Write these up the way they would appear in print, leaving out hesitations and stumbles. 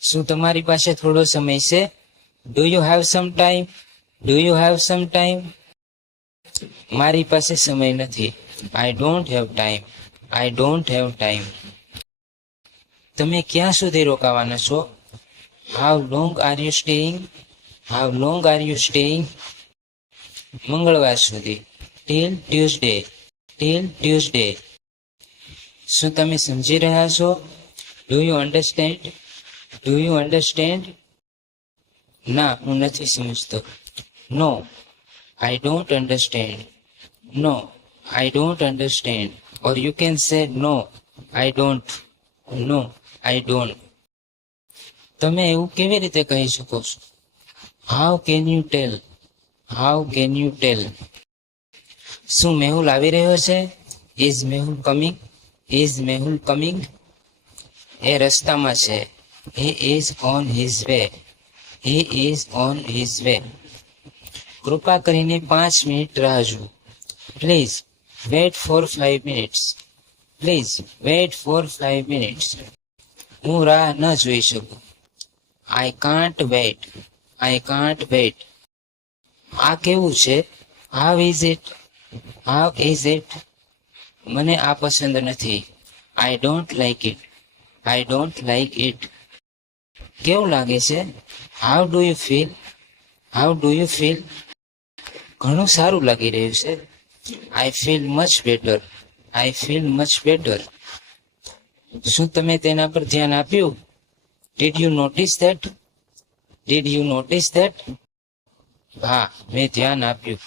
શું તમારી પાસે થોડો સમય છે? Do you have some time? Do you have some time? મારી પાસે સમય નથી. I don't have time. I don't have time. તમે ક્યાં સુધી રોકાવાના છો? How long are you staying? How long are you staying? મંગળવાર સુધી. Till Tuesday. Till Tuesday. શું તમે સમજી રહ્યા છો? Do you understand? Do you understand? ના, હું નથી સમજતો. No, I don't understand. No, I don't understand. Or you can say no, I don't. No, I don't. તમે એવું કેવી રીતે કહી શકો છો? How can you tell? How can you tell? શું મેહુલ આવી રહ્યો છે? Is Mehul coming? Is Mehul coming? એ રસ્તામાં છે. He is on his way. He is on his way. કૃપા કરીને 5 મિનિટ રાહ જુઓ. Please wait for 5 minutes. Please wait for 5 minutes. હું રાહ ન જોઈ શકું. I can't wait. I can't wait. આ કેવું છે? How is it? How is it? મને આ પસંદ નથી. I don't like it. I don't like it. કેવું લાગે છે? How do you feel? How do you feel? ઘણું સારું લાગી રહ્યું છે. I feel much better. I feel much better. શું તમે તેના પર ધ્યાન આપ્યું? Did you notice that? Did you notice that? હા, મેં ધ્યાન આપ્યું.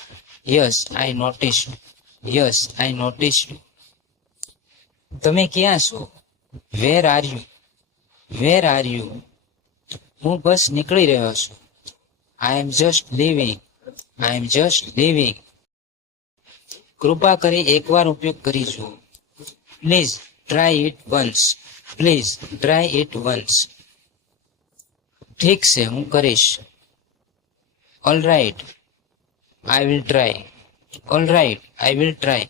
Yes, I noticed. Yes, I noticed. તમે ક્યાં છો? Where are you? Where are you? હું બસ નીકળી રહ્યો છું. I am just leaving. I am just leaving. કૃપા કરી એકવાર ઉપયોગ કરી જુઓ. Please try it once. Please try it once. ઠીક છે, હું કરીશ. All right, I will try. All right, I will try.